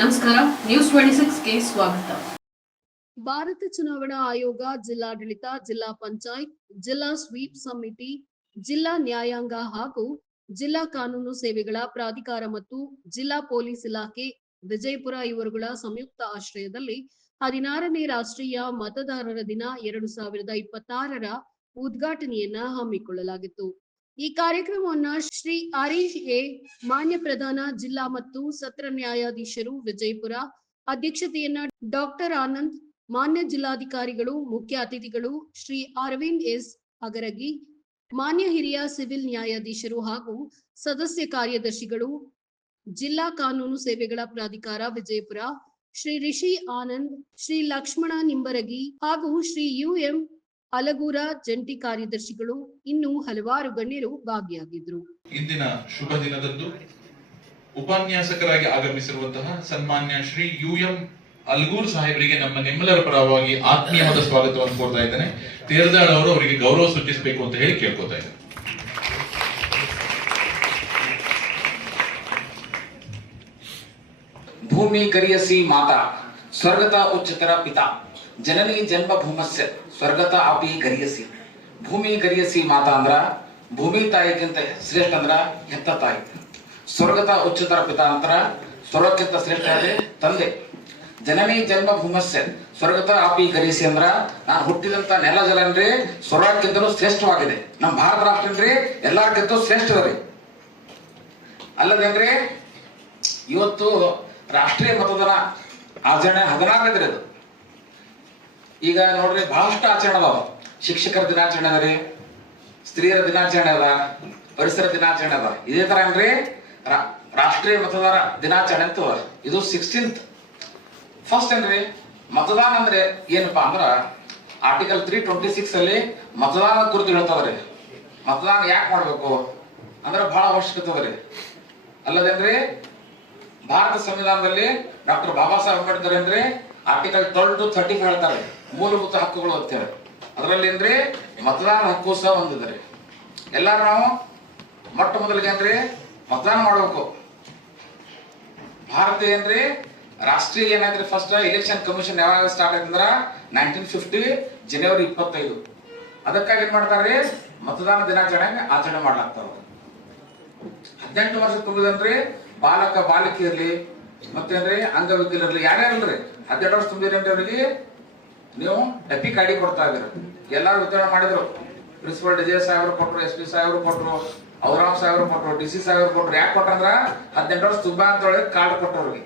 ನಮಸ್ಕಾರ, ನ್ಯೂಸ್ 26ಗೆ ಸ್ವಾಗತ. ಭಾರತ ಚುನಾವಣಾ ಆಯೋಗ ಜಿಲ್ಲಾಡಳಿತ, ಜಿಲ್ಲಾ ಪಂಚಾಯತ್, ಜಿಲ್ಲಾ ಸ್ವೀಪ್ ಸಮಿತಿ, ಜಿಲ್ಲಾ ನ್ಯಾಯಾಂಗ ಹಾಗೂ ಜಿಲ್ಲಾ ಕಾನೂನು ಸೇವೆಗಳ ಪ್ರಾಧಿಕಾರ ಮತ್ತು ಜಿಲ್ಲಾ ಪೊಲೀಸ್ ಇಲಾಖೆ ವಿಜಯಪುರ ಇವರುಗಳ ಸಂಯುಕ್ತ ಆಶ್ರಯದಲ್ಲಿ 16ನೇ ರಾಷ್ಟ್ರೀಯ ಮತದಾರರ ದಿನ 2026ರ ಉದ್ಘಾಟನೆಯನ್ನ ಹಮ್ಮಿಕೊಳ್ಳಲಾಗಿತ್ತು. ಈ ಕಾರ್ಯಕ್ರಮವನ್ನ ಶ್ರೀ ಹರೀಶ್ ಎ, ಮಾನ್ಯ ಪ್ರಧಾನ ಜಿಲ್ಲಾ ಮತ್ತು ಸತ್ರ ನ್ಯಾಯಾಧೀಶರು ವಿಜಯಪುರ ಅಧ್ಯಕ್ಷತೆಯನ್ನ ಡಾಕ್ಟರ್ ಆನಂದ್, ಮಾನ್ಯ ಜಿಲ್ಲಾಧಿಕಾರಿಗಳು, ಮುಖ್ಯ ಅತಿಥಿಗಳು ಶ್ರೀ ಅರವಿಂದ್ ಎಸ್ ಅಗರಗಿ, ಮಾನ್ಯ ಹಿರಿಯ ಸಿವಿಲ್ ನ್ಯಾಯಾಧೀಶರು ಹಾಗೂ ಸದಸ್ಯ ಕಾರ್ಯದರ್ಶಿಗಳು, ಜಿಲ್ಲಾ ಕಾನೂನು ಸೇವೆಗಳ ಪ್ರಾಧಿಕಾರ ವಿಜಯಪುರ ಶ್ರೀ ರಿಷಿ ಆನಂದ್, ಶ್ರೀ ಲಕ್ಷ್ಮಣ ನಿಂಬರಗಿ ಹಾಗೂ ಶ್ರೀ UM ಅಲಗೂರ ಜಂಟಿ ಕಾರ್ಯದರ್ಶಿಗಳು ಇನ್ನೂ ಹಲವಾರು ಗಣ್ಯರು ಭಾಗಿಯಾಗಿದ್ರು. ಇಂದಿನ ಶುಭ ದಿನದಂದು ಉಪನ್ಯಾಸಕರಾಗಿ ಆಗಮಿಸಿರುವಂತಹ ಸನ್ಮಾನ್ಯ ಶ್ರೀ UM ಅಲ್ಗೂರ್ ಸಾಹೇಬರಿಗೆ ನಮ್ಮ ನಿಮ್ಮೆಲ್ಲರ ಪರವಾಗಿ ಆತ್ಮೀಯವಾದ ಸ್ವಾಗತವನ್ನು ಕೋರ್ತಾ ಇದ್ದೇನೆ. ತೇರದಾಳ್ ಅವರು ಅವರಿಗೆ ಗೌರವ ಸೂಚಿಸಬೇಕು ಅಂತ ಹೇಳಿ ಕೇಳ್ಕೊತಾ ಇದ್ದೇನೆ. ಭೂಮಿ ಗರಿಯಸಿ ಮಾತಾ ಸ್ವರ್ಗತ ಉಚ್ಚತರ ಪಿತಾ ಜನನಿ ಜನ್ಮ ಭೂಮಸ್ಯ ಸ್ವರ್ಗತ ಆಪಿ ಗರಿಯಸಿ. ಭೂಮಿ ಗರಿಯಸಿ ಮಾತಾ ಅಂದ್ರ ಭೂಮಿ ತಾಯಿಗಿಂತ ಶ್ರೇಷ್ಠ ಅಂದ್ರ ಹೆತ್ತ ತಾಯಿ. ಸ್ವರ್ಗತ ಉಚ್ಚತರ ಪಿತಾ ಅಂತರ ಸ್ವರ್ಗಕ್ಕಿಂತ ಶ್ರೇಷ್ಠ ಅದೇ ತಂದೆ. ಜನನಿ ಜನ್ಮ ಭೂಮಸ್ಯ ಸ್ವರ್ಗತ ಆಪಿ ಗರಿಯಸಿ ಅಂದ್ರ ನಾನು ಹುಟ್ಟಿದಂತ ನೆಲ ಜಲ ಅಂದ್ರೆ ಸ್ವರ್ಗಕ್ಕಿಂತಲೂ ಶ್ರೇಷ್ಠವಾಗಿದೆ. ನಮ್ಮ ಭಾರತ ರಾಷ್ಟ್ರ ಅಂದ್ರೆ ಎಲ್ಲಾರ್ಗಿಂತಲೂ ಶ್ರೇಷ್ಠದರಿ. ಅಲ್ಲದೇನ್ರಿ ಇವತ್ತು ರಾಷ್ಟ್ರೀಯ ಮತದಾನ ಆಚರಣೆ 16ನೇದ್ರಿ. ಅದು ಈಗ ನೋಡ್ರಿ ಬಹಳಷ್ಟು ಆಚರಣೆ ಅದಾವ. ಶಿಕ್ಷಕರ ದಿನಾಚರಣೆ ಅದ ರೀ, ಸ್ತ್ರೀಯರ ದಿನಾಚರಣೆ ಅದ, ಪರಿಸರ ದಿನಾಚರಣೆ ಅದ. ಇದೇ ತರ ಏನ್ರಿ ರಾಷ್ಟ್ರೀಯ ಮತದಾರ ದಿನಾಚರಣೆ ಅಂತ ಇದು 16th. ಫಸ್ಟ್ ಏನ್ರಿ ಮತದಾನ ಅಂದ್ರೆ ಏನಪ್ಪಾ ಅಂದ್ರ ಆರ್ಟಿಕಲ್ 326 ಅಲ್ಲಿ ಮತದಾನ ಕುರಿತು ಹೇಳ್ತದ್ರಿ. ಮತದಾನ ಯಾಕೆ ಮಾಡ್ಬೇಕು ಅಂದ್ರೆ ಬಹಳ ಅವಶ್ಯಕತೆ ಅದರಿ. ಅಲ್ಲದೇನ್ರಿ ಭಾರತ ಸಂವಿಧಾನದಲ್ಲಿ ಡಾಕ್ಟರ್ ಬಾಬಾ ಸಾಹೇಬ್ ಅಂಬೇಡ್ಕರ್ ಅಂದ್ರೆ ಆರ್ಟಿಕಲ್ 12 to 35 ಹೇಳ್ತಾರೆ ಮೂಲಭೂತ ಹಕ್ಕುಗಳು ಅಂತ ಹೇಳಿ. ಅದರಲ್ಲಿ ಏನ್ರಿ ಮತದಾನ ಹಕ್ಕು ಸಹ ಒಂದಿದ್ರಿ. ಎಲ್ಲಾರು ನಾವು ಮೊಟ್ಟ ಮೊದಲಿಗೆ ಏನ್ರಿ ಮತದಾನ ಮಾಡ್ಬೇಕು. ಭಾರತ ಏನ್ರಿ ರಾಷ್ಟ್ರೀಯ ಏನಾದ್ರಿ ಫಸ್ಟ್ ಎಲೆಕ್ಷನ್ ಕಮಿಷನ್ ಯಾವಾಗ ಸ್ಟಾರ್ಟ್ ಆಯ್ತಂದ್ರ 1950 ಜನವರಿ 25. ಅದಕ್ಕಾಗಿ ಏನ್ ಮಾಡ್ತಾರ್ರಿ ಮತದಾನ ದಿನಾಚರಣೆ ಆಚರಣೆ ಮಾಡ್ಲಾಗ್ತಾವ. 18 ವರ್ಷ ತುಂಬಿದನ್ರಿ ಬಾಲಕ ಬಾಲಿಕೆ ಇರ್ಲಿ ಮತ್ತೇನ್ರಿ ಅಂಗವಿಕಲ ಇರ್ಲಿ ಯಾರ್ಯಾರಿಲ್ರಿ 12 ವರ್ಷ ತುಂಬಿದ್ರೇನ್ರಿ ಅವ್ರಿಗೆ ನೀವು ಎಪಿಕ್ ಐಡಿ ಕೊಡ್ತಾ ಇದ್ದೀರ. ಎಲ್ಲಾರು ವಿತರಣೆ ಮಾಡಿದ್ರು. ಪ್ರಿನ್ಸಿಪಲ್ DJ ಸಾಹೇಬ್ರು ಕೊಟ್ರು, SP ಸಾಹೇಬ್ರು ಕೊಟ್ರು, ಔರಾಮ್ ಸಾಹೇಬ್ರು ಕೊಟ್ರು, DC ಸಾಹೇಬ್ರು ಕೊಟ್ರು. ಯಾಕೆ ಕೊಟ್ರಂದ್ರ 18 ವರ್ಷ ತುಂಬ ಅಂತ ಹೇಳಿ ಕಾರ್ಡ್ ಕೊಟ್ರು ಅವ್ರಿಗೆ.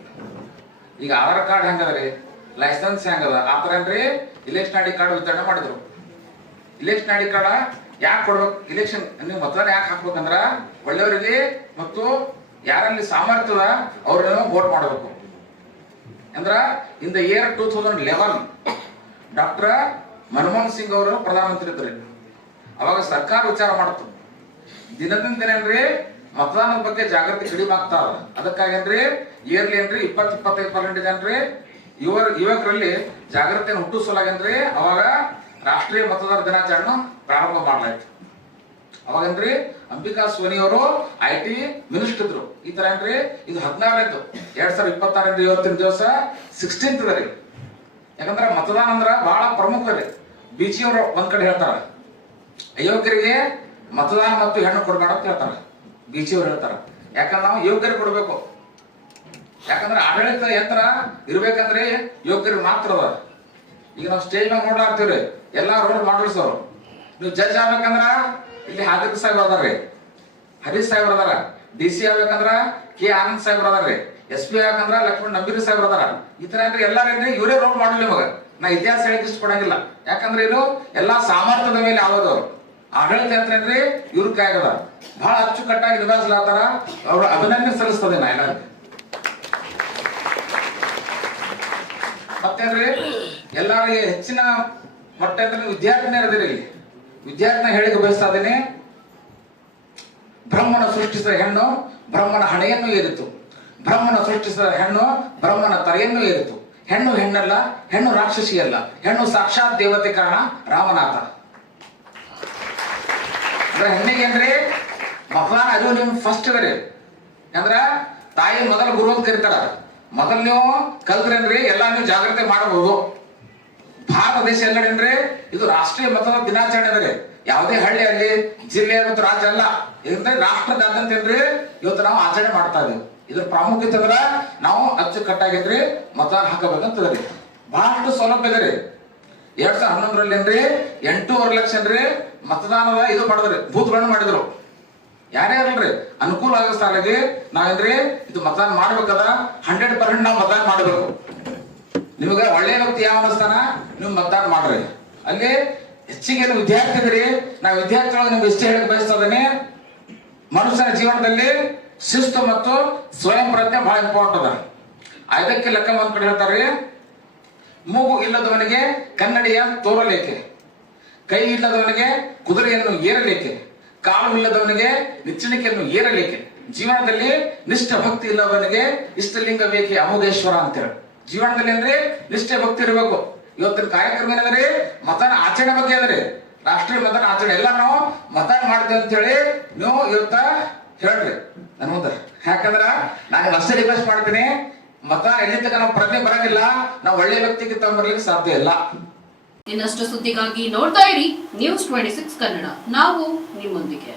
ಈಗ ಆಧಾರ್ ಕಾರ್ಡ್ ಹೆಂಗದ್ರಿ, ಲೈಸೆನ್ಸ್ ಹೆಂಗದ ಆತರ ಏನ್ರಿ ಇಲೆಕ್ಷನ್ ಐಡಿ ಕಾರ್ಡ್ ವಿತರಣೆ ಮಾಡಿದ್ರು. ಇಲೆಕ್ಷನ್ ಐಡಿ ಕಾರ್ಡ್ ಯಾಕೆ ಕೊಡ್ಬೇಕು, ಇಲೆಕ್ಷನ್ ನೀವು ಮತದಾನ ಯಾಕೆ ಹಾಕ್ಬೇಕಂದ್ರ ಒಳ್ಳೆಯವರಿಗೆ ಮತ್ತು ಯಾರಲ್ಲಿ ಸಾಮರ್ಥ್ಯದ ಅವ್ರನ್ನ ವೋಟ್ ಮಾಡಬೇಕು. ಅಂದ್ರ in the year 2011 doctor Manmohan Singh ಅವರು ಪ್ರಧಾನಮಂತ್ರಿ ಇದ್ರಿ. ಅವಾಗ ಸರ್ಕಾರ ವಿಚಾರ ಮಾಡ್ತು ದಿನದಿಂದ ದಿನ ಏನ್ರಿ ಮತದಾನದ ಬಗ್ಗೆ ಜಾಗೃತಿ ಕಡಿಮೆ ಆಗ್ತಾ ಅದ. ಅದಕ್ಕಾಗೇನ್ರಿ ಇಯರ್ಲಿ ಏನ್ರಿ 20-25% ಏನ್ರಿ ಯುವಕರಲ್ಲಿ ಜಾಗೃತಿಯನ್ನು ಹುಟ್ಟಿಸಲಾಗೇನ್ರಿ ಅವಾಗ ರಾಷ್ಟ್ರೀಯ ಮತದಾರ ದಿನಾಚರಣೆ ಪ್ರಾರಂಭ ಮಾಡಲಾಯ್ತು. ಅವಾಗೇನ್ರಿ ಅಂಬಿಕಾ ಸೋನಿ ಅವರು IT ಮಿನಿಸ್ಟರ್ ಇದ್ರು. ಈ ತರ ಏನ್ರಿ ಇದು 16ನೇದು 2026 ಇವತ್ತಿನ ದಿವಸ 16th ರೀ. ಯಾಕಂದ್ರ ಮತದಾನ ಅಂದ್ರ ಬಹಳ ಪ್ರಮುಖ ರೀ. BG ಅವರು ಒಂದ್ ಕಡೆ ಹೇಳ್ತಾರ ಅಯೋಗ್ಯರಿಗೆ ಮತದಾನ ಮತ್ತು ಹೆಣ್ಣು ಕೊಡಬೇಡ ಅಂತ ಹೇಳ್ತಾರ. BG ಅವರು ಹೇಳ್ತಾರ ಯಾಕಂದ್ರೆ ನಾವು ಯೋಗ್ಯರಿಗೆ ಕೊಡ್ಬೇಕು. ಯಾಕಂದ್ರೆ ಆಡಳಿತ ಯಂತ್ರ ಇರ್ಬೇಕಂದ್ರೆ ಯೋಗ್ಯರಿಗೆ ಮಾತ್ರ ಅದ. ಈಗ ನಾವು ಸ್ಟೇಜ್ ಮ್ಯಾಗ ನೋಡ್ಲಾಗ್ತೀವ್ರಿ ಎಲ್ಲಾ ರೋಲ್ ಮಾಡಲ್ಸ್ ಅವರು. ನೀವು ಜಡ್ಜ್ ಆಗ್ಬೇಕಂದ್ರ ಇಲ್ಲಿ ಹಾಜರ್ ಸಾಹೇಬ್ರ ಅದಾರ್ರಿ, ಹರೀಶ್ ಸಾಹೇಬ್ರ ಅದಾರ. DC ಆಗ್ಬೇಕಂದ್ರ K ಆನಂದ್ ಸಾಹೇಬ್ರ ಅದಾರ್ರಿ, SP ಆಗ್ಬೇಕಂದ್ರ ಲಕ್ಷ್ಮಣ್ ನಂಬೀರಿ ಸಾಹೇಬ್ರ ಅದಾರ. ಈ ತರ ಏನ್ರಿ ಎಲ್ಲಾರೇನ್ರಿ ಇವರೇ ರೋಲ್ ಮಾಡಲಿ. ನಿಮಗ ನಾ ಇತಿಹಾಸ ಹೇಳಕ್ ಇಷ್ಟ ಪಡಂಗಿಲ್ಲ. ಯಾಕಂದ್ರೆ ಇದು ಎಲ್ಲಾ ಸಾಮರ್ಥ್ಯದ ಮೇಲೆ ಆಗೋದು. ಆಡಳಿತ ಯಂತ್ರ ಏನ್ರಿ ಇವ್ರ ಕೈಯಾಗದ. ಬಹಳ ಅಚ್ಚುಕಟ್ಟಾಗಿ ನಿಭಾಯಿಸ್ಲಾತಾರ. ಅವ್ರ ಅಭಿನಂದನೆ ಸಲ್ಲಿಸ್ತದೆ ನಾ ಎಲ್ಲಾರಿಗೆ. ಮತ್ತೇನ್ರಿ ಎಲ್ಲಾರಿಗೆ ಹೆಚ್ಚಿನ ಮಟ್ಟ ವಿದ್ಯಾರ್ಥಿನೇ ಇರದಿರಿ. ವಿದ್ಯಾರ್ಥಿನ ಹೇಳಿಕೆ ಬಯಸ್ತಾ ಇದ್ದೀನಿ. ಬ್ರಹ್ಮನ ಸೃಷ್ಟಿಸಿದ ಹೆಣ್ಣು ಬ್ರಹ್ಮನ ಹಣೆಯನ್ನು ಏರಿತು, ಬ್ರಹ್ಮನ ಸೃಷ್ಟಿಸಿದ ಹೆಣ್ಣು ಬ್ರಹ್ಮನ ತಲೆಯನ್ನು ಏರಿತು. ಹೆಣ್ಣು ಹೆಣ್ಣಲ್ಲ, ಹೆಣ್ಣು ರಾಕ್ಷಸಿಯಲ್ಲ, ಹೆಣ್ಣು ಸಾಕ್ಷಾತ್ ದೇವತೆ ಕಾರಣ ರಾಮನಾಥ. ಅಂದ್ರೆ ಹೆಣ್ಣಿಗೇನ್ರಿ ಮತದಾನ ಅದು ನಿಮ್ ಫಸ್ಟ್ ರೀ. ಅಂದ್ರ ತಾಯಿ ಮೊದಲ ಗುರು ಅಂತ ಕರೀತಾರ. ಮೊದಲು ನೀವು ಕಲ್ತ್ರೇನ್ರಿ ಎಲ್ಲ ನೀವು ಜಾಗ್ರತೆ ಮಾಡಬಹುದು. ಭಾರತ ದೇಶ ಎಲ್ಲೇನ್ರಿ ಇದು ರಾಷ್ಟ್ರೀಯ ಮತದಾನ ದಿನಾಚರಣೆ ಅದ ರೀ. ಯಾವುದೇ ಹಳ್ಳಿ ಅಲ್ಲಿ ಜಿಲ್ಲೆ ಮತ್ತು ರಾಜ್ಯ ಅಲ್ಲ, ಇದಂದ್ರೆ ರಾಷ್ಟ್ರದಾದ್ಯಂತ ಏನ್ರಿ ಇವತ್ತು ನಾವು ಆಚರಣೆ ಮಾಡ್ತಾ ಇದೀವಿ. ಇದ್ರ ಪ್ರಾಮುಖ್ಯತೆ ಅಂದ್ರ ನಾವು ಅಚ್ಚುಕಟ್ಟಾಗಿದ್ರಿ ಮತದಾನ ಹಾಕಬೇಕಂತದ್ರಿ. ಬಹಳಷ್ಟು ಸೌಲಭ್ಯ ಇದೆ ರೀ. 2011ರಲ್ಲಿ ಏನ್ರಿ 8.5 ಲಕ್ಷ ಏನ್ರಿ ಮತದಾನದ ಇದು ಮಾಡಿದ್ರಿ, ಬೂತ್ಗಳನ್ನು ಮಾಡಿದ್ರು. ಯಾರೇ ಅಲ್ರಿ ಅನುಕೂಲ ಆಗೋ ಸ್ಥಳಕ್ಕೆ ನಾವೇನ್ರಿ ಇದು ಮತದಾನ ಮಾಡ್ಬೇಕದ 100% ನಾವು ಮತದಾನ ಮಾಡಬೇಕು. ನಿಮ್ಗೆ ಒಳ್ಳೆ ವ್ಯಕ್ತಿ ಯಾವ ಅನಿಸ್ತಾನ ನೀವು ಮತದಾನ ಮಾಡ್ರಿ. ಅಲ್ಲಿ ಹೆಚ್ಚಿಗೆ ವಿದ್ಯಾರ್ಥಿ ಇದ್ರಿ, ನಾವು ವಿದ್ಯಾರ್ಥಿಗಳು ನಿಮ್ಗೆ ಇಷ್ಟ ಹೇಳಕ್ ಬಯಸ್ತಾ ಇದ್ದೀನಿ, ಮನುಷ್ಯನ ಜೀವನದಲ್ಲಿ ಶಿಸ್ತು ಮತ್ತು ಸ್ವಯಂ ಪ್ರಜ್ಞೆ ಬಹಳ ಇಂಪಾರ್ಟೆಂಟ್ ಅದ. ಇದಕ್ಕೆ ಲೆಕ್ಕ ಒಂದ್ ಕಡೆ ಹೇಳ್ತಾರೆ, ಮೂಗು ಇಲ್ಲದವನಿಗೆ ಕನ್ನಡಿಯ ತೋರಲೇಕೆ, ಕೈ ಇಲ್ಲದವನಿಗೆ ಕುದುರೆಯನ್ನು ಏರಲೇಕೆ, ಕಾಲು ಇಲ್ಲದವನಿಗೆ ನಿಚ್ಚಣಿಕೆಯನ್ನು ಏರಲೇಕೆ, ಜೀವನದಲ್ಲಿ ನಿಷ್ಠ ಭಕ್ತಿ ಇಲ್ಲದವನಿಗೆ ಇಷ್ಟಲಿಂಗ ಬೇಕೆ ಅಮುದೇಶ್ವರ ಅಂತೇಳಿ. ಜೀವನದಲ್ಲಿ ಅಂದ್ರೆ ನಿಷ್ಠೆ ಭಕ್ತಿ ಇರಬೇಕು. ಇವತ್ತಿನ ಕಾರ್ಯಕ್ರಮ ಏನಂದ್ರೆ ಮತದಾನ ಆಚರಣೆ ಬಗ್ಗೆ ಅದ್ರಿ, ರಾಷ್ಟ್ರೀಯ ಮತದಾನ ಆಚರಣೆ ಎಲ್ಲ ನಾವು ಮತದಾನ ಮಾಡ್ತೇವೆ ಅಂತ ಹೇಳಿ ನೀವು ಇವತ್ತ ಹೇಳ್ರಿ ನನ್ ಮುಂದೆ. ಯಾಕಂದ್ರ ನಾನು ಅಷ್ಟೇ ರಿಕ್ವೆಸ್ಟ್ ಮಾಡ್ತೀನಿ, ಮತದಾನ ಎಲ್ಲಿ ತನಕ ನಾವು ಪ್ರಜ್ಞೆ ಬರಂಗಿಲ್ಲ, ನಾವು ಒಳ್ಳೆ ವ್ಯಕ್ತಿಗೆ ತಗೊಂಡ್ಬರ್ಲಿಕ್ಕೆ ಸಾಧ್ಯ ಇಲ್ಲ. ಇನ್ನಷ್ಟು ಸುದ್ದಿಗಾಗಿ ನೋಡ್ತಾ ಇರಿ News 26 ಕನ್ನಡ, ನಾವು ನಿಮ್ಮೊಂದಿಗೆ.